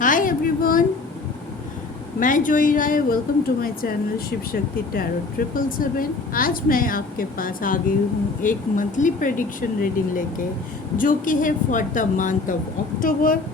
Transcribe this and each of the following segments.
हाय everyone, मैं Joi Rai. Welcome to my channel Shiv Shakti tarot 777। आज मैं आपके पास आ गई हूँ एक मंथली प्रेडिक्शन रीडिंग लेके, जो कि है फॉर द मंथ ऑफ अक्टूबर।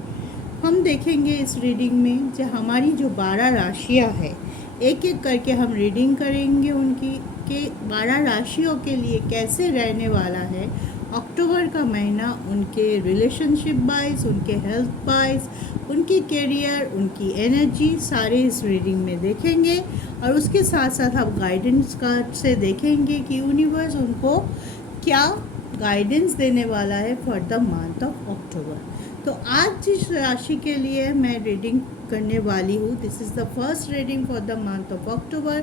हम देखेंगे इस रीडिंग में जो हमारी जो 12 राशियाँ है, एक एक करके हम रीडिंग करेंगे उनकी कि 12 राशियों के लिए कैसे रहने वाला है अक्टूबर का महीना, उनके रिलेशनशिप वाइज, उनके हेल्थ वाइज, उनकी करियर, उनकी एनर्जी, सारे इस रीडिंग में देखेंगे। और उसके साथ साथ आप गाइडेंस कार्ड से देखेंगे कि यूनिवर्स उनको क्या गाइडेंस देने वाला है फॉर द मंथ ऑफ अक्टूबर। तो आज जिस राशि के लिए मैं रीडिंग करने वाली हूँ, this is the first reading for the month of October,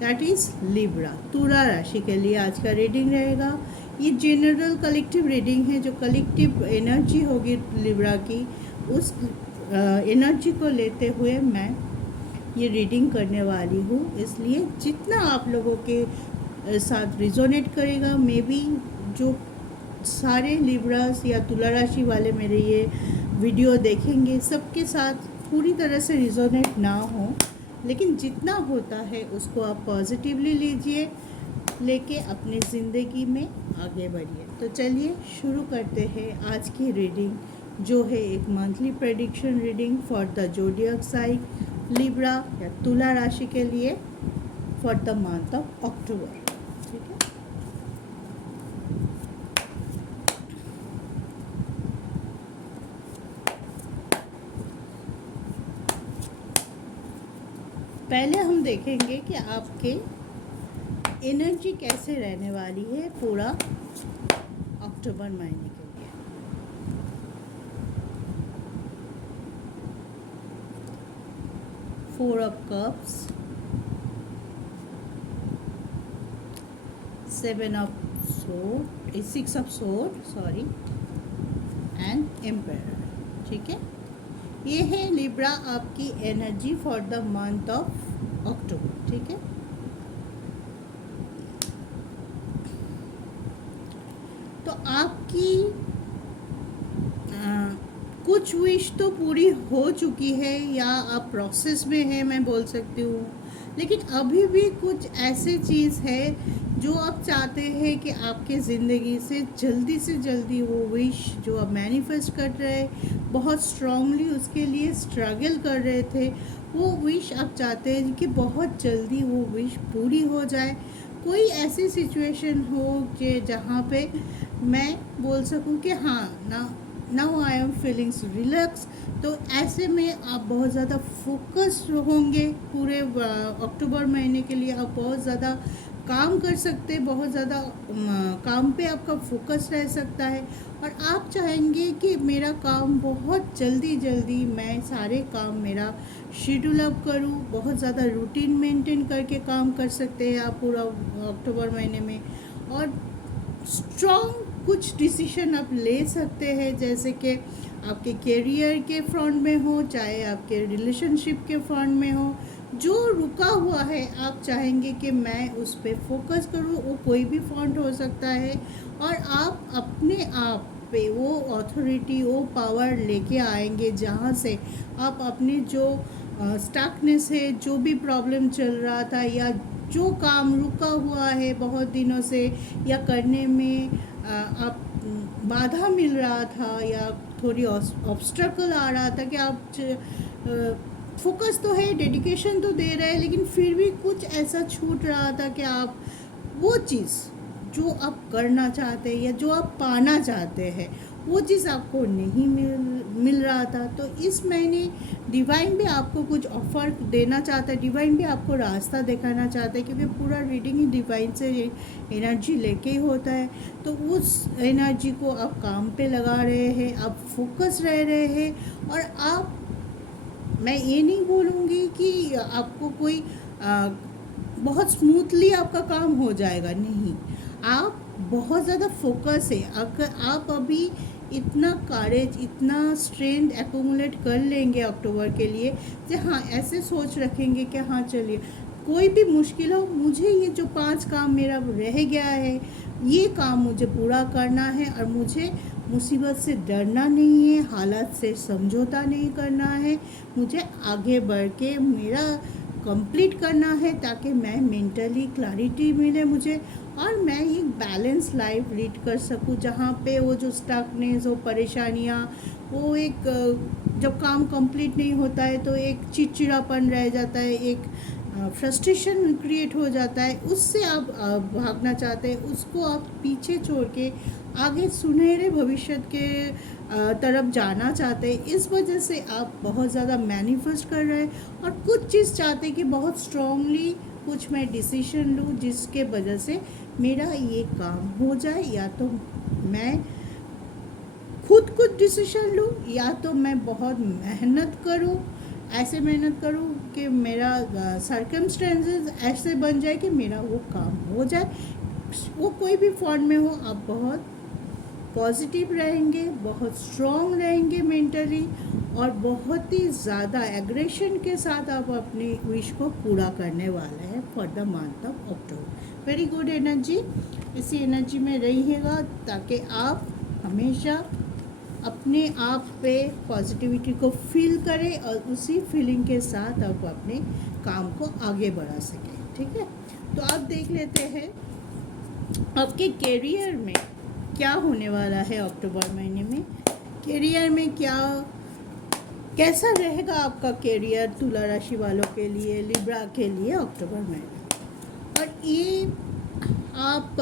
that is Libra. तुला राशि के लिए आज का रीडिंग रहेगा। ये जनरल कलेक्टिव रीडिंग है, जो कलेक्टिव एनर्जी होगी लिब्रा की, उस एनर्जी को लेते हुए मैं ये रीडिंग करने वाली हूँ। इसलिए जितना आप लोगों के साथ रिजोनेट करेगा, मे बी जो सारे लिब्रास या तुला राशि वाले मेरे ये वीडियो देखेंगे, सबके साथ पूरी तरह से रिजोनेट ना हो, लेकिन जितना होता है उसको आप पॉजिटिवली लीजिए, लेके अपनी ज़िंदगी में आगे बढ़िए। तो चलिए शुरू करते हैं आज की रीडिंग, जो है एक monthly prediction reading for the zodiac sign Libra या तुला राशि के लिए for the month of October. ठीक है, पहले हम देखेंगे कि आपके एनर्जी कैसे रहने वाली है पूरा अक्टूबर महीने के लिए। 4 of cups, 7 of sword, 6 of sword, sorry, and empire. ठीक है, ये है लिब्रा आपकी energy for the month of October. ठीक है, तो आपकी कुछ विश तो पूरी हो चुकी है या आप प्रोसेस में है, मैं बोल सकती हूँ, लेकिन अभी भी कुछ ऐसे चीज़ है जो आप चाहते हैं कि आपके ज़िंदगी से जल्दी वो विश जो आप मैनिफेस्ट कर रहे हैं, बहुत स्ट्रांगली उसके लिए स्ट्रगल कर रहे थे, वो विश आप चाहते हैं कि बहुत जल्दी वो विश पूरी हो जाए। कोई ऐसी सिचुएशन हो कि जहाँ पे मैं बोल सकूँ कि हाँ ना, now I am feelings relax, तो ऐसे में आप बहुत ज़्यादा फोकस्ड होंगे। पूरे अक्टूबर महीने के लिए आप बहुत ज़्यादा काम कर सकते हैं, बहुत ज़्यादा काम पे आपका फोकस रह सकता है, और आप चाहेंगे कि मेरा काम बहुत जल्दी मैं सारे काम मेरा शेड्यूल अप करूँ। बहुत ज़्यादा रूटीन मेंटेन करके काम कर सकते हैं आप पूरा अक्टूबर महीने में, और स्ट्रॉन्ग कुछ डिसीजन आप ले सकते हैं, जैसे कि आपके करियर के फ्रंट में हो, चाहे आपके रिलेशनशिप के फ्रंट में हो। जो रुका हुआ है आप चाहेंगे कि मैं उस पर फोकस करूं, वो कोई भी फ्रंट हो सकता है, और आप अपने आप पे वो अथॉरिटी, वो पावर लेके आएंगे, जहां से आप अपने जो स्टकनेस है, जो भी प्रॉब्लम चल रहा था, या जो काम रुका हुआ है बहुत दिनों से, या करने में आप बाधा मिल रहा था, या थोड़ी ऑब्स्ट्रकल आ रहा था कि आप फोकस तो है, डेडिकेशन तो दे रहे हैं, लेकिन फिर भी कुछ ऐसा छूट रहा था कि आप वो चीज़ जो आप करना चाहते हैं या जो आप पाना चाहते हैं, वो चीज़ आपको नहीं मिल रहा था। तो इस महीने डिवाइन भी आपको कुछ ऑफर देना चाहता है, डिवाइन भी आपको रास्ता दिखाना चाहता है, क्योंकि पूरा रीडिंग ही डिवाइन से एनर्जी लेके ही होता है। तो उस एनर्जी को आप काम पे लगा रहे हैं, आप फोकस रह रहे हैं, और आप, मैं ये नहीं बोलूँगी कि आपको कोई बहुत स्मूथली आपका काम हो जाएगा, नहीं, आप बहुत ज़्यादा फोकस है। अगर आप अभी इतना करेज, इतना स्ट्रेंथ एक्यूमुलेट कर लेंगे अक्टूबर के लिए, कि हाँ ऐसे सोच रखेंगे कि हाँ चलिए कोई भी मुश्किल हो, मुझे ये जो 5 काम मेरा रह गया है, ये काम मुझे पूरा करना है, और मुझे मुसीबत से डरना नहीं है, हालात से समझौता नहीं करना है, मुझे आगे बढ़ के मेरा कंप्लीट करना है ताकि मैं मेंटली क्लैरिटी मिले मुझे, और मैं एक बैलेंस लाइफ लीड कर सकूं जहाँ पे वो जो स्टकनेस, वो परेशानियाँ, वो एक जब काम कंप्लीट नहीं होता है तो एक चिड़चिड़ापन रह जाता है, एक फ्रस्ट्रेशन क्रिएट हो जाता है, उससे आप भागना चाहते हैं, उसको आप पीछे छोड़ के आगे सुनहरे भविष्य के तरफ जाना चाहते हैं। इस वजह से आप बहुत ज़्यादा मैनिफेस्ट कर रहे हैं और कुछ चीज़ चाहते हैं कि बहुत स्ट्रांगली कुछ मैं डिसीजन लूँ जिसके वजह से मेरा ये काम हो जाए, या तो मैं खुद कुछ डिसीजन लूँ या तो मैं बहुत मेहनत करूँ, ऐसे मेहनत करूँ कि मेरा सर्कमस्टेंसेस ऐसे बन जाए कि मेरा वो काम हो जाए। वो कोई भी फॉर्म में हो, आप बहुत पॉजिटिव रहेंगे, बहुत स्ट्रॉन्ग रहेंगे मेंटली, और बहुत ही ज़्यादा एग्रेशन के साथ आप अपनी विश को पूरा करने वाले हैं for the month of October. Very good energy, इसी एनर्जी में रहिएगा ताकि आप हमेशा अपने आप पे पॉजिटिविटी को फील करें और उसी फीलिंग के साथ आप अपने काम को आगे बढ़ा सकें। ठीक है, तो आप देख लेते हैं आपके करियर में क्या होने वाला है अक्टूबर महीने में। करियर में क्या, कैसा रहेगा आपका करियर तुला राशि वालों के लिए, लिब्रा के लिए अक्टूबर महीने। और ये आप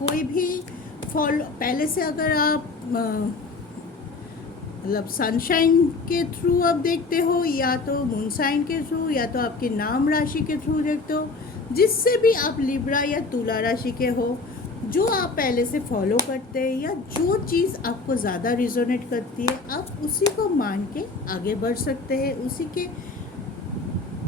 कोई भी फॉलो पहले से, अगर आप मतलब सनशाइन के थ्रू आप देखते हो, या तो मूनसाइन के थ्रू, या तो आपके नाम राशि के थ्रू देखते हो, जिससे भी आप लिब्रा या तुला राशि के हो, जो आप पहले से फॉलो करते हैं या जो चीज़ आपको ज़्यादा रिजोनेट करती है, आप उसी को मान के आगे बढ़ सकते हैं,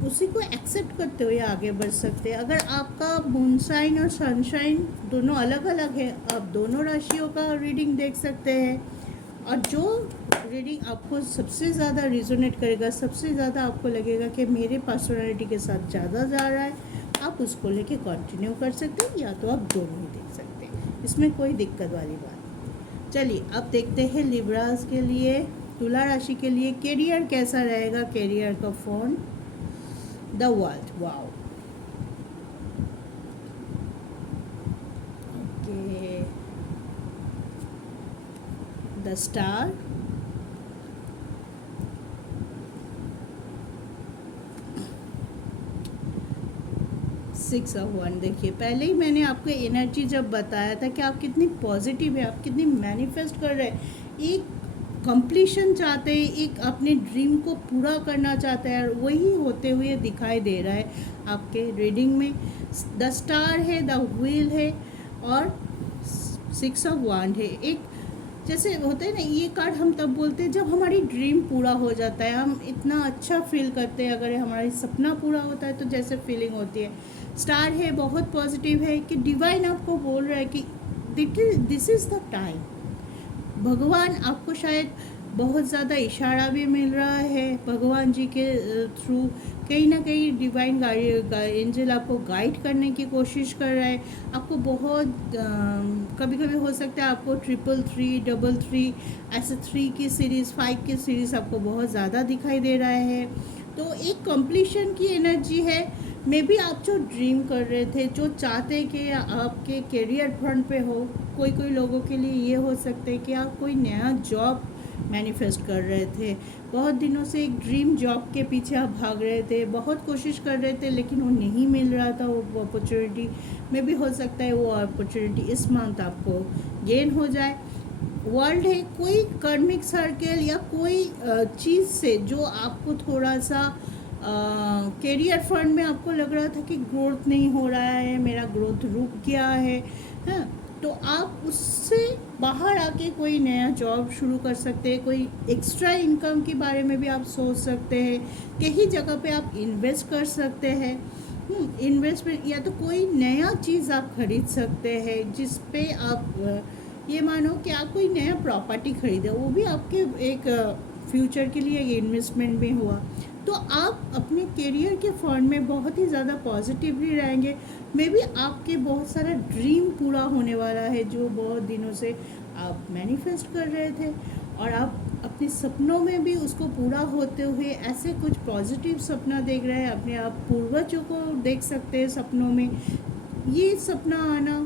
उसी को एक्सेप्ट करते हुए आगे बढ़ सकते हैं। अगर आपका मूनसाइन और सनशाइन दोनों अलग अलग है, आप दोनों राशियों का रीडिंग देख सकते हैं, और जो रीडिंग आपको सबसे ज़्यादा रिजोनेट करेगा, सबसे ज़्यादा आपको लगेगा कि मेरे पर्सनालिटी के साथ ज़्यादा जा रहा है, आप उसको लेके कंटिन्यू कर सकते हैं, या तो आप दोनों ही देख सकते हैं, इसमें कोई दिक्कत वाली बात नहीं। चलिए अब देखते हैं लिब्रास के लिए, तुला राशि के लिए करियर कैसा रहेगा। करियर का phone the world, wow, okay, the star, six of one. देखिए पहले ही मैंने आपको एनर्जी जब बताया था कि आप कितनी पॉजिटिव है, आप कितनी मैनिफेस्ट कर रहे हैं, एक कंप्लीशन चाहते हैं, एक अपने ड्रीम को पूरा करना चाहते हैं, और वही होते हुए दिखाई दे रहा है आपके रीडिंग में। द स्टार है, द व्हील है, और सिक्स ऑफ वन है। एक जैसे होते हैं ना, ये कार्ड हम तब बोलते हैं जब हमारी ड्रीम पूरा हो जाता है, हम इतना अच्छा फील करते हैं, अगर हमारा सपना पूरा होता है तो जैसे फीलिंग होती है। स्टार है, बहुत पॉजिटिव है कि डिवाइन आपको बोल रहा है कि दिस इज़ द टाइम। भगवान आपको शायद बहुत ज़्यादा इशारा भी मिल रहा है भगवान जी के थ्रू, कहीं ना कहीं डिवाइन एंजल आपको गाइड करने की कोशिश कर रहा है। आपको बहुत कभी कभी हो सकता है आपको 333, 33, ऐसे 3 की सीरीज़, 5 की सीरीज़ आपको बहुत ज़्यादा दिखाई दे रहा है। तो एक कंप्लीशन की एनर्जी है। मे बी आप जो ड्रीम कर रहे थे, जो चाहते कि आपके करियर फ्रंट पे हो, कोई लोगों के लिए ये हो सकता है कि आप कोई नया जॉब मैनिफेस्ट कर रहे थे, बहुत दिनों से एक ड्रीम जॉब के पीछे आप भाग रहे थे, बहुत कोशिश कर रहे थे लेकिन वो नहीं मिल रहा था, वो अपॉर्चुनिटी। में भी हो सकता है वो अपॉर्चुनिटी इस मंथ आपको गेन हो जाए। वर्ल्ड है, कोई कर्मिक सर्कल या कोई चीज़ से जो आपको थोड़ा सा करियर फंड में आपको लग रहा था कि ग्रोथ नहीं हो रहा है, मेरा ग्रोथ रुक गया है, हाँ, तो आप उससे बाहर आके कोई नया जॉब शुरू कर सकते हैं। कोई एक्स्ट्रा इनकम के बारे में भी आप सोच सकते हैं। कहीं जगह पे आप इन्वेस्ट कर सकते हैं, इन्वेस्टमेंट, या तो कोई नया चीज़ आप खरीद सकते हैं जिस पे आप ये मानो कि आप कोई नया प्रॉपर्टी खरीदे, वो भी आपके एक फ्यूचर के लिए इन्वेस्टमेंट में हुआ। तो आप अपने करियर के फंड में बहुत ही ज़्यादा पॉजिटिवली रहेंगे। मे बी आपके बहुत सारा ड्रीम पूरा होने वाला है जो बहुत दिनों से आप मैनिफेस्ट कर रहे थे, और आप अपने सपनों में भी उसको पूरा होते हुए ऐसे कुछ पॉजिटिव सपना देख रहे हैं। अपने आप पूर्वजों को देख सकते हैं सपनों में। ये सपना आना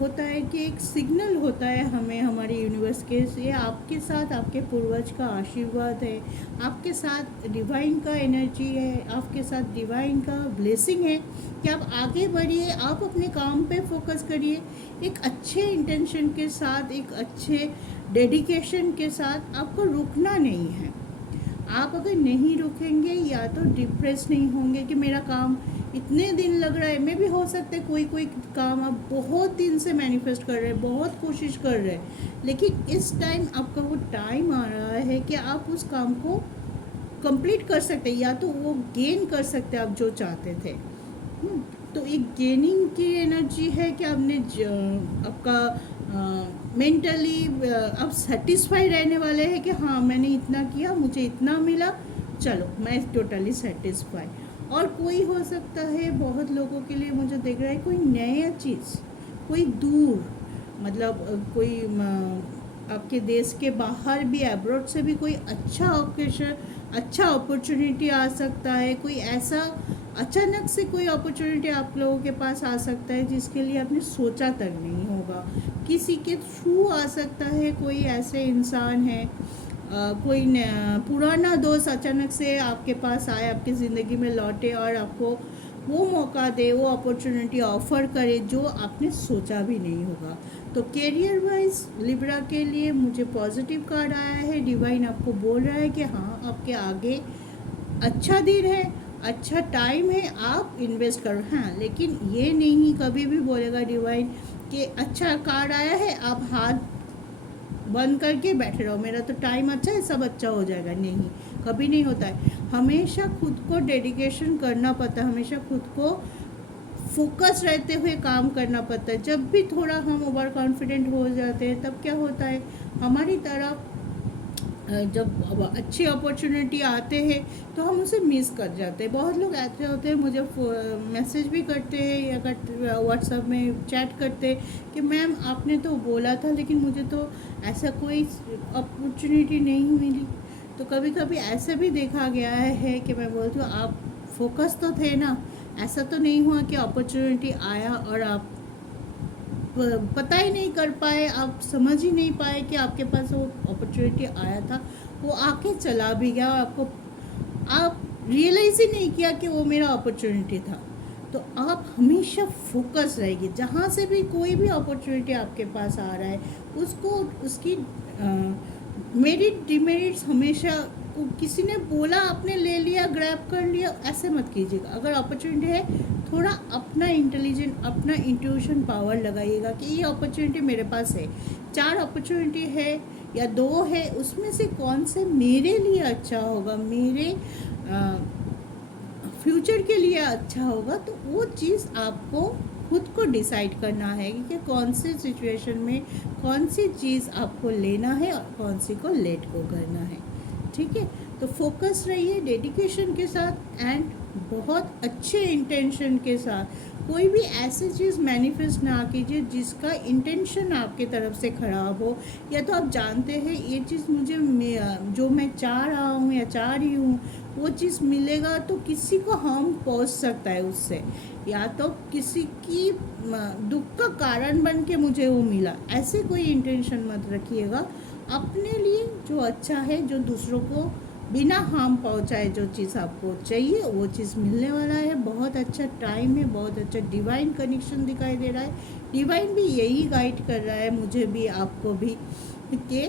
होता है कि एक सिग्नल होता है हमें हमारे यूनिवर्स के से, आपके साथ आपके पूर्वज का आशीर्वाद है, आपके साथ डिवाइन का एनर्जी है, आपके साथ डिवाइन का ब्लेसिंग है कि आप आगे बढ़िए, आप अपने काम पे फोकस करिए एक अच्छे इंटेंशन के साथ, एक अच्छे डेडिकेशन के साथ। आपको रुकना नहीं है। आप अगर नहीं रुकेंगे या तो डिप्रेस नहीं होंगे कि मेरा काम इतने दिन लग रहा है। मे भी हो सकता है कोई कोई काम आप बहुत दिन से मैनिफेस्ट कर रहे हैं, बहुत कोशिश कर रहे हैं, लेकिन इस टाइम आपका वो टाइम आ रहा है कि आप उस काम को कंप्लीट कर सकते हैं, या तो वो गेन कर सकते हैं आप जो चाहते थे। तो एक गेनिंग की एनर्जी है कि आपने आपका मेंटली आप सेटिस्फाई रहने वाले हैं कि हाँ मैंने इतना किया, मुझे इतना मिला, चलो मैं टोटली सेटिस्फाई। और कोई हो सकता है, बहुत लोगों के लिए मुझे देख रहा है, कोई नया चीज़, कोई दूर, मतलब कोई आपके देश के बाहर भी, एब्रॉड से भी कोई अच्छा ओकेशन, अच्छा अपॉर्चुनिटी आ सकता है। कोई ऐसा अचानक से कोई अपॉर्चुनिटी आप लोगों के पास आ सकता है जिसके लिए आपने सोचा तक नहीं होगा। किसी के थ्रू आ सकता है, कोई ऐसे इंसान है, कोई पुराना दोस्त अचानक से आपके पास आए, आपकी ज़िंदगी में लौटे और आपको वो मौका दे, वो अपॉर्चुनिटी ऑफ़र करे जो आपने सोचा भी नहीं होगा। तो कैरियर वाइज लिब्रा के लिए मुझे पॉजिटिव कार्ड आया है। डिवाइन आपको बोल रहा है कि हाँ आपके आगे अच्छा दिन है, अच्छा टाइम है, आप इन्वेस्ट करो। हाँ, लेकिन ये नहीं कभी भी बोलेगा डिवाइन कि अच्छा कार्ड आया है आप हाथ बंद करके बैठे रहो, मेरा तो टाइम अच्छा है, सब अच्छा हो जाएगा। नहीं, कभी नहीं होता है। हमेशा खुद को डेडिकेशन करना पड़ता है, हमेशा खुद को फोकस रहते हुए काम करना पड़ता है। जब भी थोड़ा हम ओवर कॉन्फिडेंट हो जाते हैं तब क्या होता है, हमारी तरफ जब अच्छी अपॉर्चुनिटी आते हैं तो हम उसे मिस कर जाते हैं। बहुत लोग ऐसे होते हैं, मुझे मैसेज भी करते हैं या व्हाट्सएप में चैट करते हैं कि मैम आपने तो बोला था लेकिन मुझे तो ऐसा कोई अपॉर्चुनिटी नहीं मिली। तो कभी कभी ऐसे भी देखा गया है कि मैं बोलती हूँ आप फोकस तो थे ना, ऐसा तो नहीं हुआ कि अपॉर्चुनिटी आया और आप पता ही नहीं कर पाए, आप समझ ही नहीं पाए कि आपके पास वो अपॉर्चुनिटी आया था, वो आके चला भी गया, आपको आप रियलाइज़ ही नहीं किया कि वो मेरा अपॉर्चुनिटी था। तो आप हमेशा फोकस रहेगी, जहाँ से भी कोई भी अपॉर्चुनिटी आपके पास आ रहा है उसको उसकी मेरिट डिमेरिट्स हमेशा, किसी ने बोला आपने ले लिया, ग्रैब कर लिया, ऐसे मत कीजिएगा। अगर अपॉर्चुनिटी है थोड़ा अपना इंटेलिजेंट, अपना इंट्यूशन पावर लगाइएगा कि ये अपॉर्चुनिटी मेरे पास है, 4 अपॉर्चुनिटी है या 2 है, उसमें से कौन से मेरे लिए अच्छा होगा, मेरे फ्यूचर के लिए अच्छा होगा। तो वो चीज़ आपको खुद को डिसाइड करना है कि कौन सी सिचुएशन में कौन सी चीज़ आपको लेना है और कौन सी को लेट को करना है। ठीक है, तो फोकस रहिए डेडिकेशन के साथ एंड बहुत अच्छे इंटेंशन के साथ। कोई भी ऐसी चीज़ मैनिफेस्ट ना कीजिए जिसका इंटेंशन आपके तरफ से ख़राब हो, या तो आप जानते हैं ये चीज़ मुझे जो मैं चाह रहा हूँ या चाह रही हूँ वो चीज़ मिलेगा तो किसी को हार्म पहुँच सकता है उससे, या तो किसी की दुख का कारण बन के मुझे वो मिला, ऐसे कोई इंटेंशन मत रखिएगा। अपने लिए जो अच्छा है, जो दूसरों को बिना हार्म पहुंचाए जो चीज़ आपको चाहिए वो चीज़ मिलने वाला है। बहुत अच्छा टाइम है, बहुत अच्छा डिवाइन कनेक्शन दिखाई दे रहा है। डिवाइन भी यही गाइड कर रहा है मुझे भी, आपको भी, कि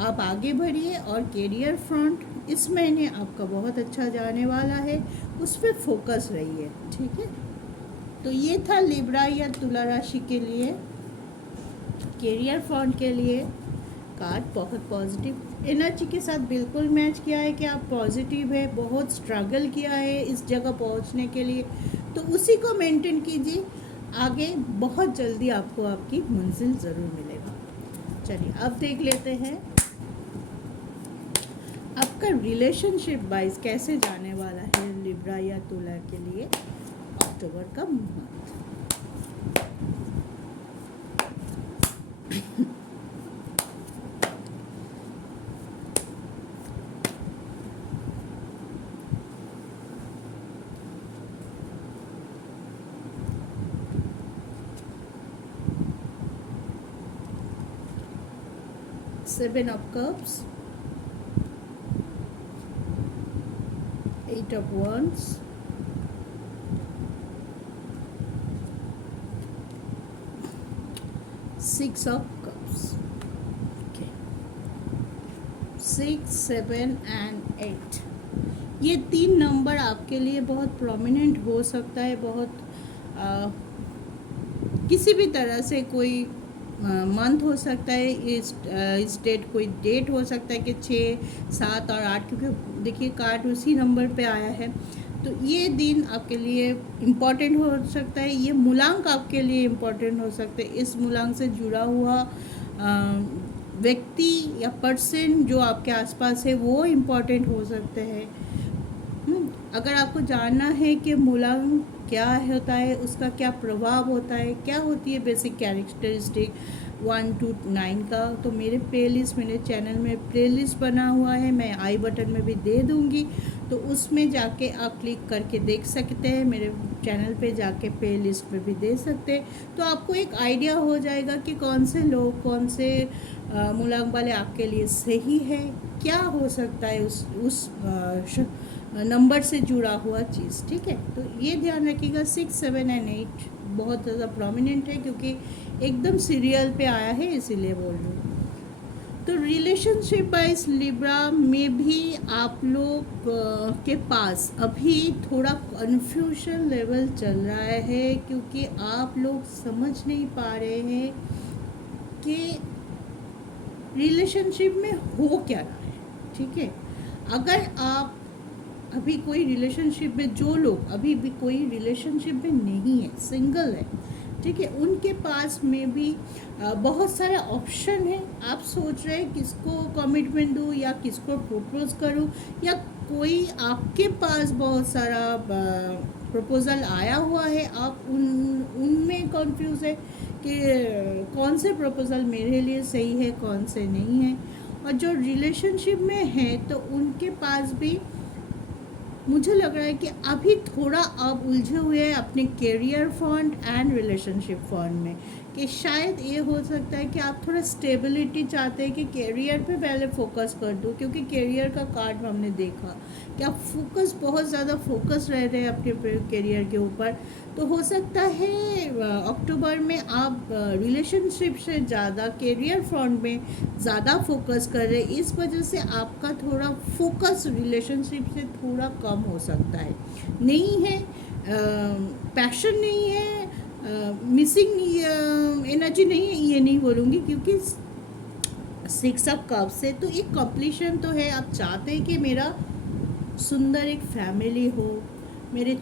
आप आगे बढ़िए और कैरियर फ्रंट इस महीने आपका बहुत अच्छा जाने वाला है, उस पर फोकस रहिए। ठीक है, तो ये था लिब्रा या तुला राशि के लिए कैरियर फ्रंट के लिए कार्ड। बहुत पॉजिटिव एनर्जी के साथ बिल्कुल मैच किया है कि आप पॉजिटिव है, बहुत स्ट्रगल किया है इस जगह पहुंचने के लिए, तो उसी को मेंटेन कीजिए, आगे बहुत जल्दी आपको आपकी मंजिल ज़रूर मिलेगा। चलिए अब देख लेते हैं आपका रिलेशनशिप वाइज कैसे जाने वाला है लिब्रा या तुला के लिए अक्टूबर का month. 7 of cups, 8 of wands, 6 of cups. Okay. 6, 7 and 8, ये 3 नंबर आपके लिए बहुत प्रोमिनेंट हो सकता है। बहुत किसी भी तरह से कोई मंथ हो सकता है, इस डेट कोई डेट हो सकता है कि 6, 7 और 8, क्योंकि देखिए कार्ड उसी नंबर पे आया है। तो ये दिन आपके लिए इम्पॉर्टेंट हो सकता है, ये मूलांक आपके लिए इम्पॉर्टेंट हो सकते हैं। इस मूलांक से जुड़ा हुआ व्यक्ति या पर्सन जो आपके आसपास है वो इम्पॉर्टेंट हो सकते हैं। अगर आपको जानना है कि मूलांक क्या होता है, उसका क्या प्रभाव होता है, क्या होती है बेसिक कैरेक्टरिस्टिक 1 to 9 का, तो मेरे प्लेलिस्ट, मेरे चैनल में प्लेलिस्ट बना हुआ है, मैं आई बटन में भी दे दूँगी, तो उसमें जाके आप क्लिक करके देख सकते हैं। मेरे चैनल पे जाके प्लेलिस्ट में भी दे सकते हैं, तो आपको एक आइडिया हो जाएगा कि कौन से लोग, कौन से मूलांक वाले आपके लिए सही है, क्या हो सकता है उस नंबर से जुड़ा हुआ चीज़। ठीक है, तो ये ध्यान रखिएगा 6, 7 एंड 8 बहुत ज़्यादा प्रोमिनेंट है, क्योंकि एकदम सीरियल पे आया है, इसीलिए बोल रही हूँ। तो रिलेशनशिप वाइज लिब्रा में भी आप लोग के पास अभी थोड़ा कन्फ्यूजन लेवल चल रहा है, क्योंकि आप लोग समझ नहीं पा रहे हैं कि रिलेशनशिप में हो क्या रहा है। ठीक है, अगर आप अभी कोई रिलेशनशिप में, जो लोग अभी भी कोई रिलेशनशिप में नहीं है, सिंगल है, ठीक है, उनके पास में भी बहुत सारे ऑप्शन है। आप सोच रहे हैं किसको कमिटमेंट दूँ या किसको प्रपोज करूँ, या कोई आपके पास बहुत सारा प्रपोज़ल आया हुआ है, आप उनमें कंफ्यूज है कि कौन से प्रपोज़ल मेरे लिए सही है, कौन से नहीं है। और जो रिलेशनशिप में है तो उनके पास भी मुझे लग रहा है कि अभी थोड़ा आप उलझे हुए हैं अपने career fund and relationship fund में, कि शायद ये हो सकता है कि आप थोड़ा स्टेबिलिटी चाहते हैं कि करियर पे पहले फोकस कर दूं, क्योंकि करियर का कार्ड हमने देखा कि आप बहुत ज़्यादा फोकस रह रहे हैं अपने करियर के ऊपर। तो हो सकता है अक्टूबर में आप रिलेशनशिप से ज़्यादा करियर फ्रंट में ज़्यादा फोकस कर रहे हैं, इस वजह से आपका थोड़ा फोकस रिलेशनशिप से थोड़ा कम हो सकता है। नहीं है पैशन नहीं है, मिसिंग एनर्जी नहीं है, ये नहीं बोलूँगी, क्योंकि 6 ऑफ कप्स से तो एक कंप्लीशन तो है। आप चाहते हैं कि मेरा सुंदर एक फैमिली हो, मेरे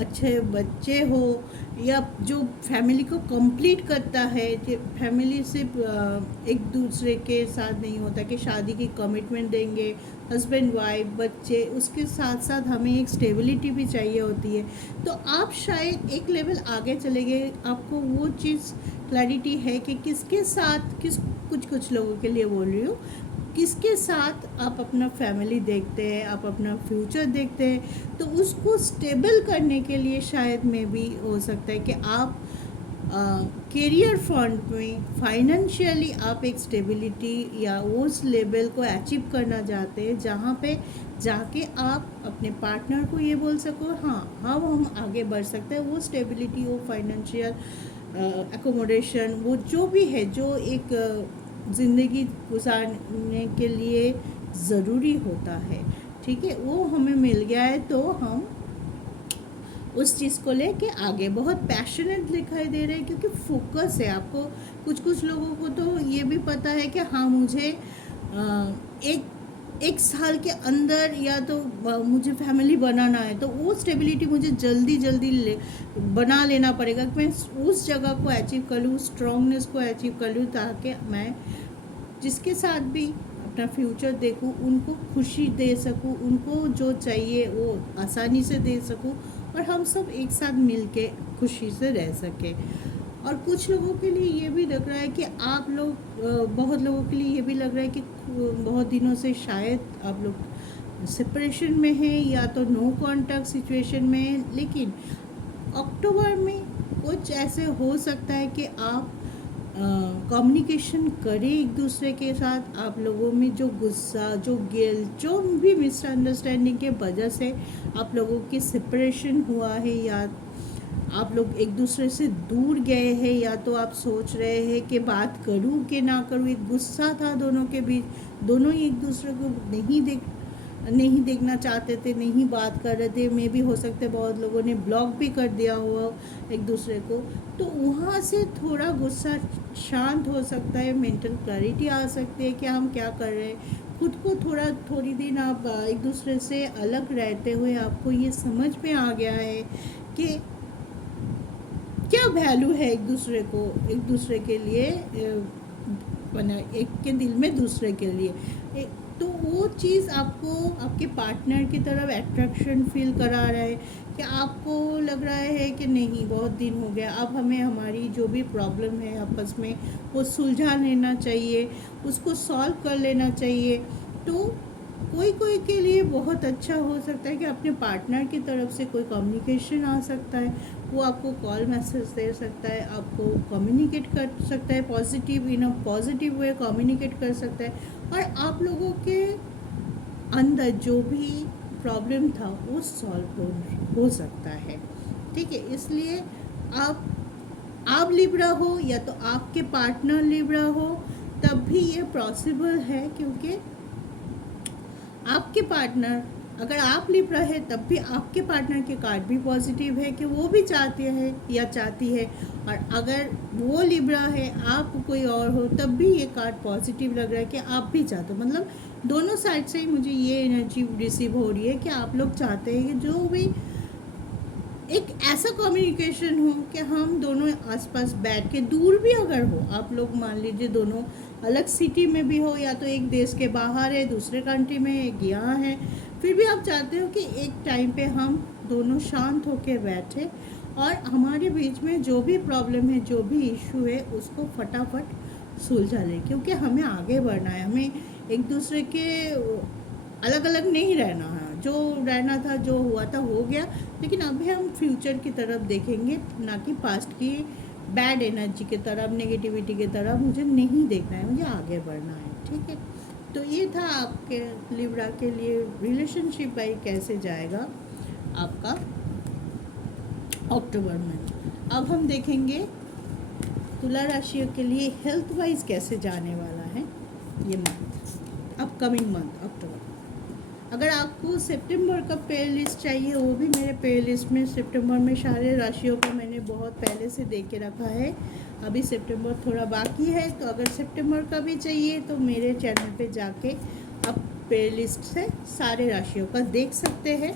अच्छे बच्चे हो, या जो फैमिली को कंप्लीट करता है, कि फैमिली सिर्फ एक दूसरे के साथ नहीं होता कि शादी की कमिटमेंट देंगे, हस्बैंड वाइफ बच्चे, उसके साथ साथ हमें एक स्टेबिलिटी भी चाहिए होती है। तो आप शायद एक लेवल आगे चले गए, आपको वो चीज़ क्लैरिटी है कि किसके साथ, कुछ लोगों के लिए बोल रही हूँ, किसके साथ आप अपना फैमिली देखते हैं, आप अपना फ्यूचर देखते हैं, तो उसको स्टेबल करने के लिए शायद में भी हो सकता है कि आप करियर फ्रंट में फाइनेंशियली आप एक स्टेबिलिटी या उस लेवल को अचीव करना चाहते हैं, जहाँ पे जाके आप अपने पार्टनर को ये बोल सको, हाँ हम आगे बढ़ सकते हैं। वो स्टेबिलिटी, वो फाइनेंशियल एकोमोडेशन, वो जो भी है, जो एक ज़िंदगी गुजारने के लिए ज़रूरी होता है, ठीक है, वो हमें मिल गया है, तो हम उस चीज़ को लेके आगे बहुत पैशनेट दिखाई दे रहे हैं, क्योंकि फोकस है। आपको कुछ लोगों को तो ये भी पता है कि हाँ मुझे एक साल के अंदर या तो मुझे फैमिली बनाना है, तो वो स्टेबिलिटी मुझे जल्दी बना लेना पड़ेगा कि मैं उस जगह को अचीव कर लूँ, स्ट्रॉन्गनेस को अचीव कर लूँ, ताकि मैं जिसके साथ भी अपना फ्यूचर देखूँ, उनको खुशी दे सकूँ, उनको जो चाहिए वो आसानी से दे सकूँ, और हम सब एक साथ मिल के खुशी से रह सकें। और कुछ लोगों के लिए ये भी लग रहा है कि आप लोग, बहुत लोगों के लिए ये भी लग रहा है कि बहुत दिनों से शायद आप लोग सेपरेशन में हैं, या तो नो कॉन्टैक्ट सिचुएशन में हैं, लेकिन अक्टूबर में कुछ ऐसे हो सकता है कि आप कम्युनिकेशन करें एक दूसरे के साथ। आप लोगों में जो गुस्सा, जो गिल्ट, जो भी मिसअंडरस्टैंडिंग के वजह से आप लोगों की सेपरेशन हुआ है, या आप लोग एक दूसरे से दूर गए हैं, या तो आप सोच रहे हैं कि बात करूं कि ना करूं, एक गुस्सा था दोनों के बीच, दोनों ही एक दूसरे को नहीं देखना चाहते थे, नहीं बात कर रहे थे। मे भी हो सकता है बहुत लोगों ने ब्लॉक भी कर दिया हुआ एक दूसरे को। तो वहाँ से थोड़ा गुस्सा शांत हो सकता है, मेंटल क्लैरिटी आ सकती है कि हम क्या कर रहे हैं। खुद को थोड़ी दिन आप एक दूसरे से अलग रहते हुए आपको ये समझ में आ गया है कि क्या वैल्यू है एक दूसरे के लिए, बना एक के दिल में दूसरे के लिए। तो वो चीज़ आपको आपके पार्टनर की तरफ अट्रैक्शन फील करा रहा है कि आपको लग रहा है कि नहीं, बहुत दिन हो गया, अब हमें हमारी जो भी प्रॉब्लम है आपस में वो सुलझा लेना चाहिए, उसको सॉल्व कर लेना चाहिए। तो कोई के लिए बहुत अच्छा हो सकता है कि अपने पार्टनर की तरफ से कोई कम्युनिकेशन आ सकता है, वो आपको कॉल मैसेज दे सकता है, आपको कम्युनिकेट कर सकता है, पॉजिटिव वे कम्युनिकेट कर सकता है, और आप लोगों के अंदर जो भी प्रॉब्लम था वो सॉल्व हो सकता है। ठीक है, इसलिए आप लिब्रा हो या तो आपके पार्टनर लिब्रा हो, तब भी ये पॉसिबल है, क्योंकि आपके पार्टनर, अगर आप लिब्रा है तब भी आपके पार्टनर के कार्ड भी पॉजिटिव है कि वो भी चाहते हैं या चाहती है, और अगर वो लिब्रा है, आप कोई और हो, तब भी ये कार्ड पॉजिटिव लग रहा है कि आप भी चाहते हो। मतलब दोनों साइड से ही मुझे ये एनर्जी रिसीव हो रही है कि आप लोग चाहते हैं कि जो भी एक ऐसा कम्युनिकेशन हो कि हम दोनों आसपास बैठ के, दूर भी अगर हो, आप लोग मान लीजिए दोनों अलग सिटी में भी हो, या तो एक देश के बाहर है, दूसरे कंट्री में एक यहाँ है, फिर भी आप चाहते हो कि एक टाइम पे हम दोनों शांत होकर बैठे और हमारे बीच में जो भी प्रॉब्लम है, जो भी इशू है, उसको फटाफट सुलझा लें, क्योंकि हमें आगे बढ़ना है। हमें एक दूसरे के अलग अलग नहीं रहना है, जो रहना था, जो हुआ था हो गया, लेकिन अभी हम फ्यूचर की तरफ देखेंगे, ना कि पास्ट की बैड एनर्जी की तरफ, नेगेटिविटी की तरफ मुझे नहीं देखना है, मुझे आगे बढ़ना है। ठीक है, तो ये था आपके लिब्रा के लिए रिलेशनशिप भाई कैसे जाएगा आपका अक्टूबर में। अब हम देखेंगे तुला राशियों के लिए हेल्थ वाइज कैसे जाने वाला है ये मंथ, अपकमिंग मंथ अक्टूबर। अगर आपको सितंबर का पे लिस्ट चाहिए, वो भी मेरे पे लिस्ट में सितंबर में सारे राशियों को मैंने बहुत पहले से दे के रखा है। अभी सितंबर थोड़ा बाकी है, तो अगर सितंबर का भी चाहिए तो मेरे चैनल पे जाके आप पे लिस्ट से सारे राशियों का देख सकते हैं।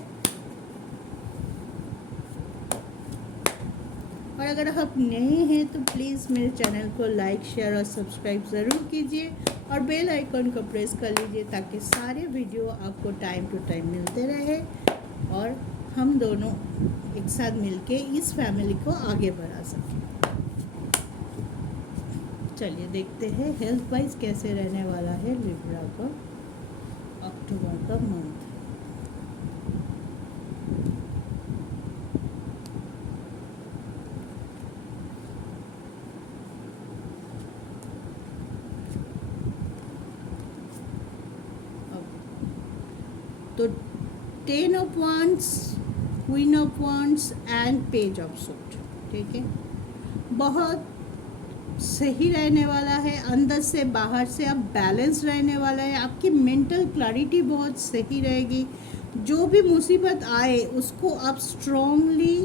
और अगर आप नए हैं तो प्लीज़ मेरे चैनल को लाइक, शेयर और सब्सक्राइब ज़रूर कीजिए, और बेल आइकन को प्रेस कर लीजिए ताकि सारे वीडियो आपको टाइम टू टाइम मिलते रहे, और हम दोनों एक साथ मिलके इस फैमिली को आगे बढ़ा सकें। चलिए देखते हैं हेल्थ वाइज कैसे रहने वाला है लिब्रा का अक्टूबर का मंथ। तो 10 of wands, queen of wands and page of suit. ठीक है, बहुत सही रहने वाला है, अंदर से बाहर से आप बैलेंस रहने वाला है, आपकी मेंटल क्लैरिटी बहुत सही रहेगी, जो भी मुसीबत आए उसको आप स्ट्रांगली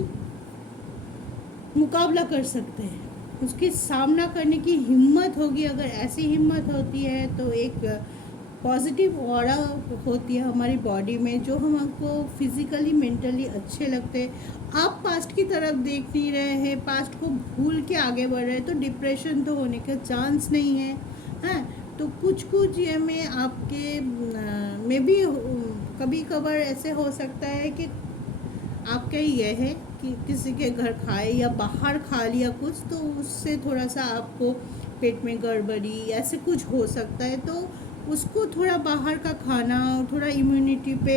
मुकाबला कर सकते हैं, उसकी सामना करने की हिम्मत होगी। अगर ऐसी हिम्मत होती है तो एक पॉजिटिव ऑरा होती है हमारी बॉडी में, जो हमको फिज़िकली मेंटली अच्छे लगते हैं। आप पास्ट की तरफ देख नहीं रहे हैं, पास्ट को भूल के आगे बढ़ रहे हैं, तो डिप्रेशन तो होने का चांस नहीं है। हाँ, तो कुछ ये में आपके में भी कभी कभार ऐसे हो सकता है कि आपका ये है कि किसी के घर खाए या बाहर खा लिया कुछ, तो उससे थोड़ा सा आपको पेट में गड़बड़ी ऐसे कुछ हो सकता है, तो उसको थोड़ा बाहर का खाना, थोड़ा इम्यूनिटी पे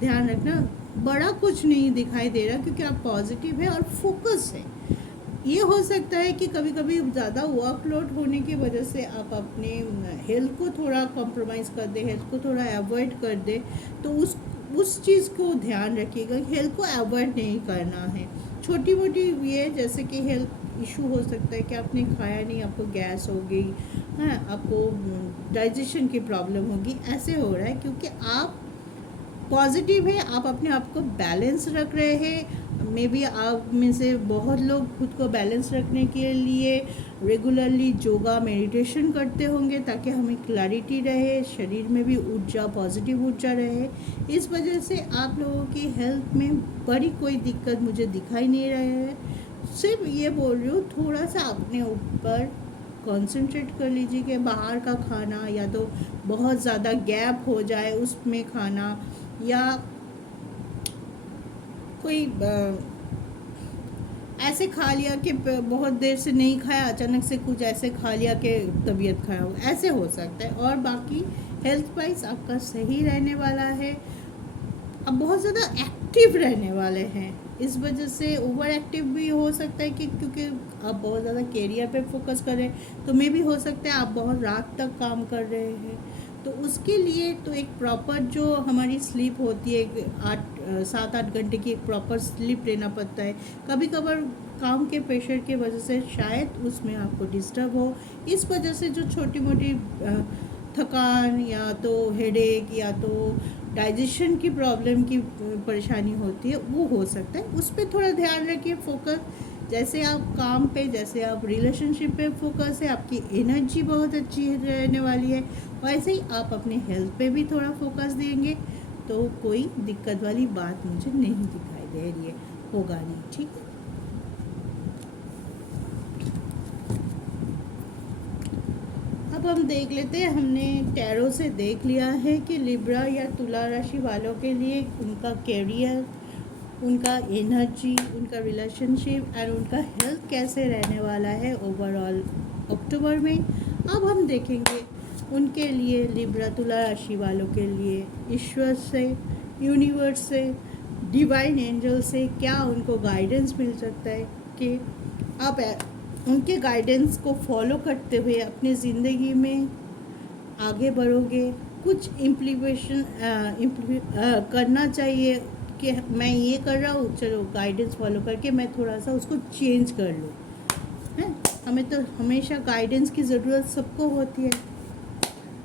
ध्यान रखना। बड़ा कुछ नहीं दिखाई दे रहा क्योंकि आप पॉजिटिव है और फोकस है। ये हो सकता है कि कभी कभी ज़्यादा वर्कलोड होने की वजह से आप अपने हेल्थ को थोड़ा कॉम्प्रोमाइज़ कर दें, हेल्थ को थोड़ा अवॉइड कर दें। तो उस चीज़ को ध्यान रखिएगा, हेल्थ को अवॉइड नहीं करना है। छोटी मोटी ये जैसे कि हेल्थ इशू हो सकता है कि आपने खाया नहीं, आपको गैस हो गई, हाँ, आपको डाइजेशन की प्रॉब्लम होगी, ऐसे हो रहा है क्योंकि आप पॉजिटिव है, आप अपने आप को बैलेंस रख रहे हैं। मे बी आप में से बहुत लोग खुद को बैलेंस रखने के लिए रेगुलरली योगा मेडिटेशन करते होंगे ताकि हमें क्लैरिटी रहे, शरीर में भी ऊर्जा, पॉजिटिव ऊर्जा रहे। इस वजह से आप लोगों की हेल्थ में बड़ी कोई दिक्कत मुझे दिखाई नहीं रही है। सिर्फ ये बोल रही हूँ, थोड़ा सा अपने ऊपर कंसंट्रेट कर लीजिए कि बाहर का खाना या तो बहुत ज़्यादा गैप हो जाए उसमें खाना, या कोई ऐसे खा लिया कि बहुत देर से नहीं खाया, अचानक से कुछ ऐसे खा लिया कि तबीयत खराब, ऐसे हो सकता है। और बाकी हेल्थ वाइज आपका सही रहने वाला है। अब बहुत ज़्यादा एक्टिव रहने वाले हैं, इस वजह से ओवर एक्टिव भी हो सकता है कि क्योंकि आप बहुत ज़्यादा कैरियर पे फोकस कर रहे हैं, तो मे भी हो सकता है आप बहुत रात तक काम कर रहे हैं। तो उसके लिए तो एक प्रॉपर जो हमारी स्लीप होती है, 7-8 घंटे की एक प्रॉपर स्लीप लेना पड़ता है। कभी कभार काम के प्रेशर की वजह से शायद उसमें आपको डिस्टर्ब हो, इस वजह से जो छोटी मोटी थकान या तो हेडेक या तो डाइजेशन की प्रॉब्लम की परेशानी होती है, वो हो सकता है। उस पर थोड़ा ध्यान रखिए, फोकस। जैसे आप काम पे, जैसे आप रिलेशनशिप पे फोकस है, आपकी एनर्जी बहुत अच्छी रहने वाली है। वैसे ही आप अपने हेल्थ पे भी थोड़ा फोकस देंगे तो कोई दिक्कत वाली बात मुझे नहीं दिखाई दे रही है, होगा नहीं, ठीक है। अब हम देख लेते हैं, हमने टैरो से देख लिया है कि लिब्रा या तुला राशि वालों के लिए उनका कैरियर, उनका एनर्जी, उनका रिलेशनशिप और उनका हेल्थ कैसे रहने वाला है ओवरऑल अक्टूबर में। अब हम देखेंगे उनके लिए, लिब्रा तुला राशि वालों के लिए, ईश्वर से, यूनिवर्स से, डिवाइन एंजल से क्या उनको गाइडेंस मिल सकता है कि आप उनके गाइडेंस को फॉलो करते हुए अपनी ज़िंदगी में आगे बढ़ोगे। कुछ इम्प्लीमेशन करना चाहिए कि मैं ये कर रहा हूँ, चलो गाइडेंस फॉलो करके मैं थोड़ा सा उसको चेंज कर लूँ, है। हमें तो हमेशा गाइडेंस की ज़रूरत सबको होती है।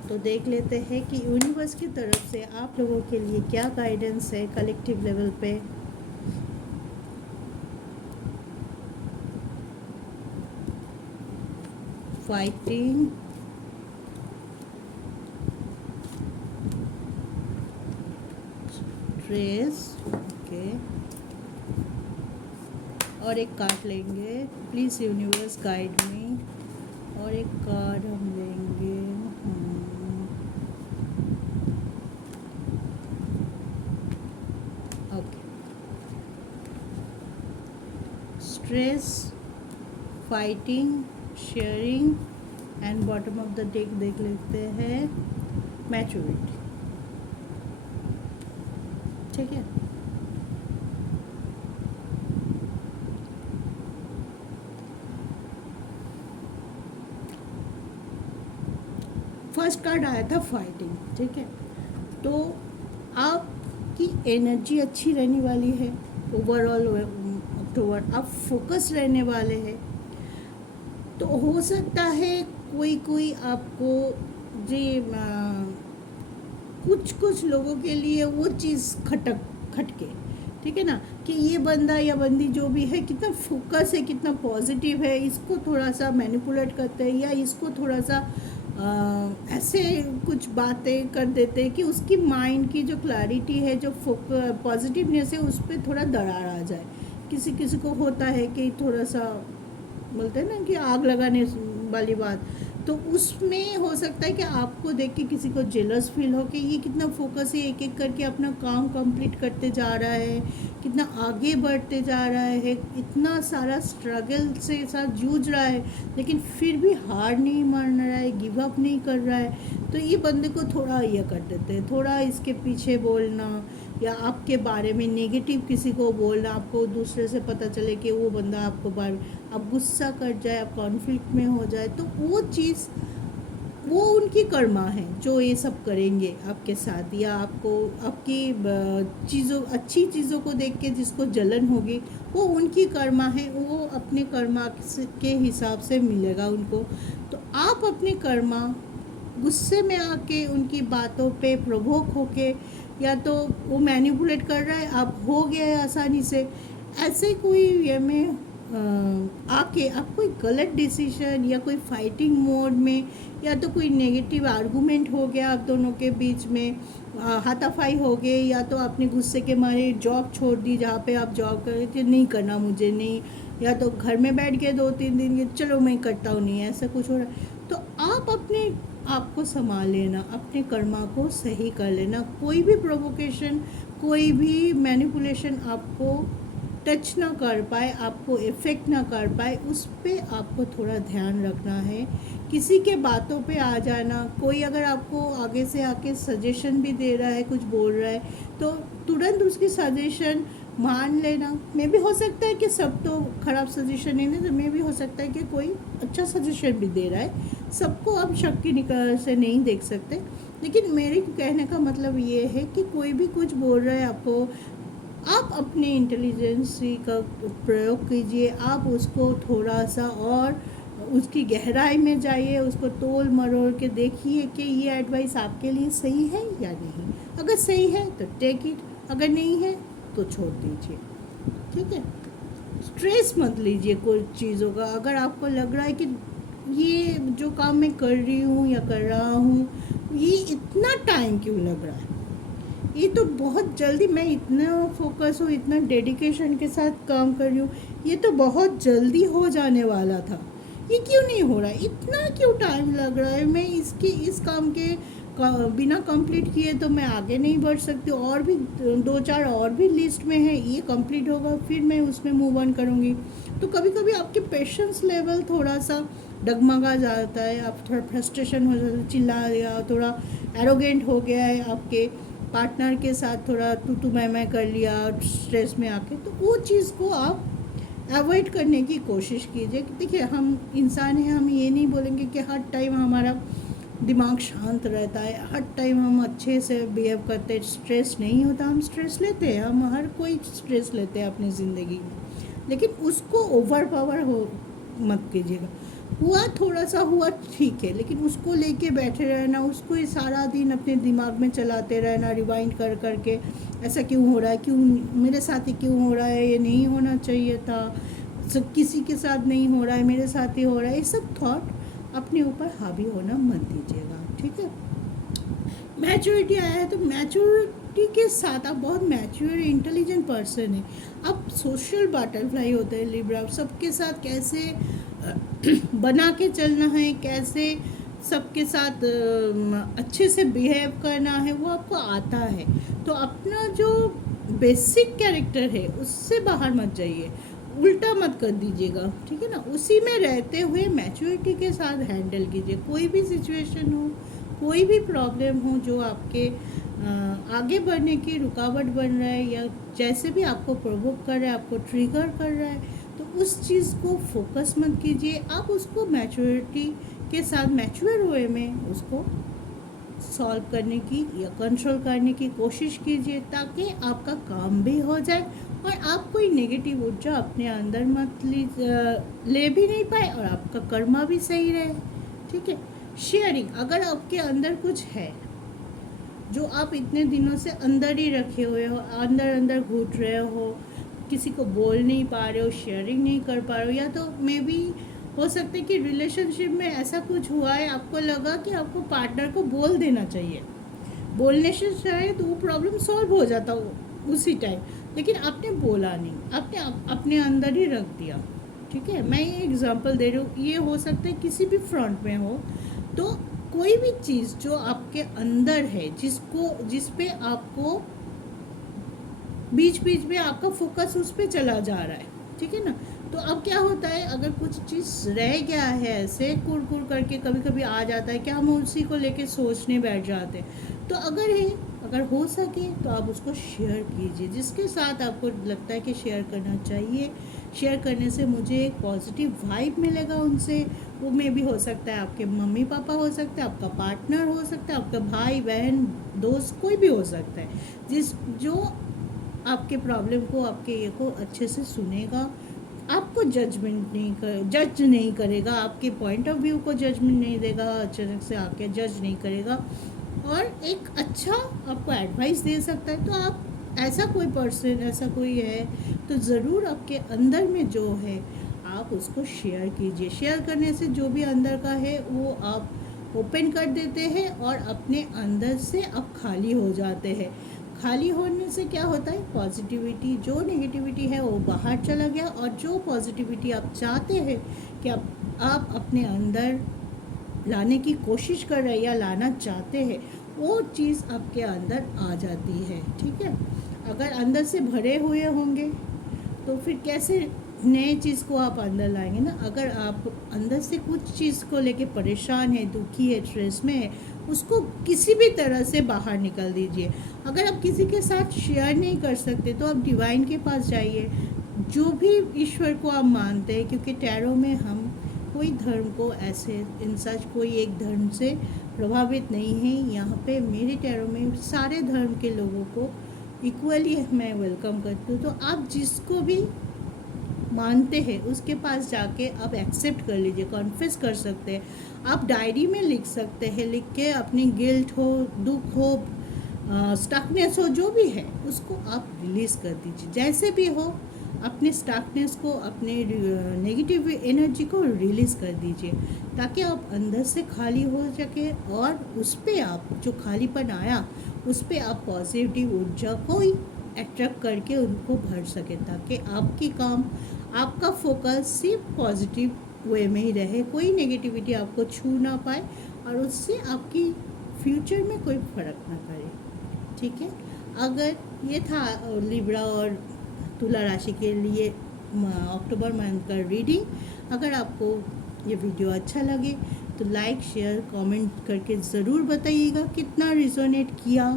तो देख लेते हैं कि यूनिवर्स की तरफ से आप लोगों के लिए क्या गाइडेंस है कलेक्टिव लेवल पे। फाइटिंग, स्ट्रेस, ओके, और एक कार्ड लेंगे, प्लीज़ यूनिवर्स गाइड मी, और एक कार्ड हम लेंगे, okay, stress, fighting, sharing and bottom of the deck देख लेते हैं मैच्योरिटी, ठीक है। फर्स्ट कार्ड आया था फाइटिंग, ठीक है। तो आपकी एनर्जी अच्छी रहने वाली है ओवरऑल अक्टूबर, आप फोकस रहने वाले हैं। तो हो सकता है कोई आपको जी कुछ लोगों के लिए वो चीज़ खटके, ठीक है ना, कि ये बंदा या बंदी जो भी है कितना फोकस है, कितना पॉजिटिव है, इसको थोड़ा सा मैनिपुलेट करते हैं या इसको थोड़ा सा ऐसे कुछ बातें कर देते हैं कि उसकी माइंड की जो क्लैरिटी है, जो पॉजिटिवनेस है, उस पर थोड़ा दरार आ जाए। किसी किसी को होता है कि थोड़ा सा बोलते हैं ना कि आग लगाने वाली बात, तो उसमें हो सकता है कि आपको देख के किसी को जेलस फील हो कि ये कितना फोकस है, एक एक करके अपना काम कंप्लीट करते जा रहा है, कितना आगे बढ़ते जा रहा है, इतना सारा स्ट्रगल से साथ जूझ रहा है, लेकिन फिर भी हार नहीं मान रहा है, गिव अप नहीं कर रहा है। तो ये बंदे को थोड़ा ये कर देते हैं, थोड़ा इसके पीछे बोलना या आपके बारे में नेगेटिव किसी को बोलना, आपको दूसरे से पता चले कि वो बंदा आपको बारे, आप गुस्सा कर जाए, आप कॉन्फ्लिक्ट में हो जाए, तो वो चीज़, वो उनकी कर्मा है जो ये सब करेंगे आपके साथ, या आपको आपकी चीज़ों, अच्छी चीज़ों को देख के जिसको जलन होगी, वो उनकी कर्मा है, वो अपने कर्मा के हिसाब से मिलेगा उनको। तो आप अपने कर्मा गुस्से में आके उनकी बातों पे प्रभोक होके, या तो वो मैनिपुलेट कर रहा है, आप हो गए आसानी से, ऐसे कोई ये में आके आप कोई गलत डिसीजन या कोई फाइटिंग मोड में, या तो कोई नेगेटिव आर्गूमेंट हो गया आप दोनों के बीच में, हाथापाई हो गए, या तो आपने गुस्से के मारे जॉब छोड़ दी जहाँ पे आप जॉब कर रहे थे, नहीं करना मुझे, नहीं, या तो घर में बैठ के 2-3 दिन के चलो मैं करता हूँ, नहीं, ऐसा कुछ हो रहा है। तो आप अपने आप को संभाल लेना, अपने कर्मा को सही कर लेना, कोई भी प्रोवोकेशन, कोई भी मैनिपुलेशन आपको टच ना कर पाए, आपको इफ़ेक्ट ना कर पाए, उस पे आपको थोड़ा ध्यान रखना है। किसी के बातों पे आ जाना, कोई अगर आपको आगे से आके सजेशन भी दे रहा है, कुछ बोल रहा है, तो तुरंत उसकी सजेशन मान लेना। मे भी हो सकता है कि सब तो ख़राब सजेशन नहीं देते, मे भी हो सकता है कि कोई अच्छा सजेशन भी दे रहा है, सबको आप शक की निगाह से नहीं देख सकते। लेकिन मेरे कहने का मतलब ये है कि कोई भी कुछ बोल रहा है आपको, आप अपने इंटेलिजेंस का प्रयोग कीजिए, आप उसको थोड़ा सा और उसकी गहराई में जाइए, उसको तोल मरोड़ के देखिए कि ये एडवाइस आपके लिए सही है या नहीं। अगर सही है तो टेक इट, अगर नहीं है तो छोड़ दीजिए, ठीक है। स्ट्रेस मत लीजिए कुछ चीज़ों का। अगर आपको लग रहा है कि ये जो काम मैं कर रही हूँ या कर रहा हूँ, ये इतना टाइम क्यों लग रहा है, ये तो बहुत जल्दी, मैं इतना फोकस हूँ, इतना डेडिकेशन के साथ काम कर रही हूँ, ये तो बहुत जल्दी हो जाने वाला था, ये क्यों नहीं हो रहा है, इतना क्यों टाइम लग रहा है, मैं इस काम के बिना कंप्लीट किए तो मैं आगे नहीं बढ़ सकती, और भी 2-4 और भी लिस्ट में है, ये कंप्लीट होगा फिर मैं उसमें मूव ऑन करूँगी। तो कभी कभी आपके पेशेंस लेवल थोड़ा सा डगमगा जाता है, आप थोड़ा फ्रस्ट्रेशन हो जाता है, चिल्ला दिया, थोड़ा एरोगेंट हो गया है, आपके पार्टनर के साथ थोड़ा तू मैं कर लिया स्ट्रेस में आके, तो वो चीज़ को आप अवॉइड करने की कोशिश कीजिए। देखिए हम इंसान हैं, हम ये नहीं बोलेंगे कि हर टाइम हमारा दिमाग शांत रहता है, हर टाइम हम अच्छे से बिहेव करते, स्ट्रेस नहीं होता, हम स्ट्रेस लेते हैं, हम हर कोई स्ट्रेस लेते हैं अपनी ज़िंदगी में, लेकिन उसको ओवर पावर हो मत कीजिएगा। हुआ थोड़ा सा हुआ ठीक है, लेकिन उसको लेके बैठे रहना, उसको ही सारा दिन अपने दिमाग में चलाते रहना, रिवाइंड कर कर के, ऐसा क्यों हो रहा है, क्यों मेरे साथ ही क्यों हो रहा है, ये नहीं होना चाहिए था, सब किसी के साथ नहीं हो रहा है, मेरे साथ ही हो रहा है, ये सब थॉट अपने ऊपर हावी होना मत दीजिएगा, ठीक है। मैच्योरिटी आया है तो मैच्योरिटी के साथ आप बहुत मैच्योर इंटेलिजेंट पर्सन है, आप सोशल बटरफ्लाई होते हैं लिब्रा, सबके साथ कैसे बना के चलना है, कैसे सबके साथ अच्छे से बिहेव करना है, वो आपको आता है। तो अपना जो बेसिक कैरेक्टर है उससे बाहर मत जाइए, उल्टा मत कर दीजिएगा, ठीक है ना। उसी में रहते हुए मैच्योरिटी के साथ हैंडल कीजिए, कोई भी सिचुएशन हो, कोई भी प्रॉब्लम हो जो आपके आगे बढ़ने की रुकावट बन रहा है, या जैसे भी आपको प्रोवोक कर रहा है, आपको ट्रिगर कर रहा है, तो उस चीज़ को फोकस मत कीजिए, आप उसको मैच्योरिटी के साथ मैच्योर वे में उसको सॉल्व करने की या कंट्रोल करने की कोशिश कीजिए, ताकि आपका काम भी हो जाए और आप कोई नेगेटिव ऊर्जा अपने अंदर मत ले भी नहीं पाए, और आपका कर्मा भी सही रहे, ठीक है। शेयरिंग, अगर आपके अंदर कुछ है जो आप इतने दिनों से अंदर ही रखे हुए हो, अंदर अंदर घुट रहे हो, किसी को बोल नहीं पा रहे हो, शेयरिंग नहीं कर पा रहे हो, या तो मे बी हो सकता है कि रिलेशनशिप में ऐसा कुछ हुआ है, आपको लगा कि आपको पार्टनर को बोल देना चाहिए, बोलने से शायद वो प्रॉब्लम सॉल्व हो जाता हो उसी टाइम, लेकिन आपने बोला नहीं, आपने अपने अंदर ही रख दिया, ठीक है। मैं ये एग्जांपल दे रही हूँ, ये हो सकता है किसी भी फ्रंट में हो, तो कोई भी चीज़ जो आपके अंदर है, जिस पे आपको बीच बीच में आपका फोकस उस पर चला जा रहा है, ठीक है ना, तो अब क्या होता है, अगर कुछ चीज़ रह गया है ऐसे कुड़ करके कभी कभी आ जाता है कि हम उसी को लेके सोचने बैठ जाते हैं। तो अगर हो सके तो आप उसको शेयर कीजिए, जिसके साथ आपको लगता है कि शेयर करना चाहिए। शेयर करने से मुझे एक पॉजिटिव वाइब मिलेगा उनसे। वो में भी हो सकता है आपके मम्मी पापा, हो सकता है आपका पार्टनर, हो सकता है आपका भाई बहन दोस्त, कोई भी हो सकता है जो आपके प्रॉब्लम को, आपके ये को अच्छे से सुनेगा, आपको जज नहीं करेगा, आपके पॉइंट ऑफ व्यू को जजमेंट नहीं देगा, अचानक से आके जज नहीं करेगा, और एक अच्छा आपको एडवाइस दे सकता है। तो आप ऐसा कोई पर्सन, ऐसा कोई है तो ज़रूर आपके अंदर में जो है आप उसको शेयर कीजिए। शेयर करने से जो भी अंदर का है वो आप ओपन कर देते हैं और अपने अंदर से आप खाली हो जाते हैं। खाली होने से क्या होता है, पॉजिटिविटी, जो नेगेटिविटी है वो बाहर चला गया, और जो पॉजिटिविटी आप चाहते हैं कि आप अपने अंदर लाने की कोशिश कर रहे हैं या लाना चाहते हैं, वो चीज़ आपके अंदर आ जाती है। ठीक है, अगर अंदर से भरे हुए होंगे तो फिर कैसे नए चीज़ को आप अंदर लाएंगे ना। अगर आप अंदर से कुछ चीज़ को लेके परेशान है, दुखी है, स्ट्रेस में है, उसको किसी भी तरह से बाहर निकल दीजिए। अगर आप किसी के साथ शेयर नहीं कर सकते तो आप डिवाइन के पास जाइए, जो भी ईश्वर को आप मानते हैं, क्योंकि टैरो में हम कोई धर्म को ऐसे इंसच कोई एक धर्म से प्रभावित नहीं है। यहाँ पे मेरे टैरो में सारे धर्म के लोगों को इक्वली मैं वेलकम करती हूँ। तो आप जिसको भी मानते हैं उसके पास जाके आप एक्सेप्ट कर लीजिए, कॉन्फेस कर सकते हैं, आप डायरी में लिख सकते हैं, लिख के अपनी गिल्ट हो, दुख हो, स्टकनेस हो, जो भी है उसको आप रिलीज़ कर दीजिए। जैसे भी हो अपने स्टकनेस को, अपने नेगेटिव एनर्जी को रिलीज़ कर दीजिए, ताकि आप अंदर से खाली हो सके, और उस पर आप जो खालीपन आया उस पर आप पॉजिटिव ऊर्जा को ही अट्रैक्ट करके उनको भर सके, ताकि आपकी काम, आपका फोकस सिर्फ पॉजिटिव वे में ही रहे, कोई नेगेटिविटी आपको छू ना पाए, और उससे आपकी फ्यूचर में कोई फ़र्क ना करे। ठीक है, अगर ये था लिब्रा और तुला राशि के लिए अक्टूबर मंथ का रीडिंग। अगर आपको ये वीडियो अच्छा लगे तो लाइक, शेयर, कमेंट करके ज़रूर बताइएगा कितना रिजोनेट किया,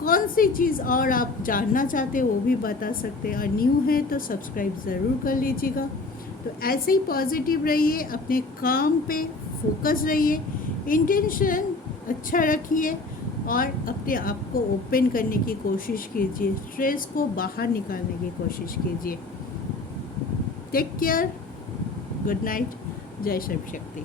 कौन सी चीज़ और आप जानना चाहते हैं वो भी बता सकते हैं, और न्यू है तो सब्सक्राइब ज़रूर कर लीजिएगा। तो ऐसे ही पॉजिटिव रहिए, अपने काम पे फोकस रहिए, इंटेंशन अच्छा रखिए, और अपने आप को ओपन करने की कोशिश कीजिए, स्ट्रेस को बाहर निकालने की कोशिश कीजिए। टेक केयर, गुड नाइट, जय शिव शक्ति।